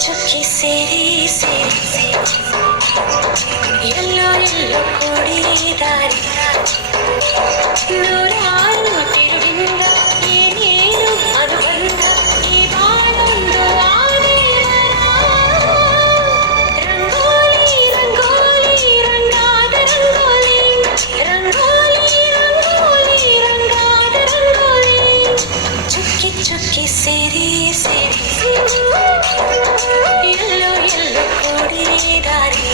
ಚುಕ್ಕಿ ಸೇರಿ ಸೇರಿ ಸೇರಿ ಎಲ್ಲೋ ಎಲ್ಲೋ ಕೂಡಿದಾರಿ ನೂರಾರು ತಿರುವಿಂದ ಏನೇನು ಅನುಬಂಧ ಈ ಬಾಳೊಂದು ಆದೇವರ ರಂಗೋಲಿ ರಂಗೋಲಿ ರಂಗಾದ ರಂಗೋಲಿ ರಂಗೋಲಿ ರಂಗೋಲಿ ರಂಗಾದ ರಂಗೋಲಿ ಚುಕ್ಕಿ ಚುಕ್ಕಿ ಸೇರಿ ಸೇರಿ ಎಲ್ಲೋ ಎಲ್ಲೋ ಕೂಡಿದಾರಿ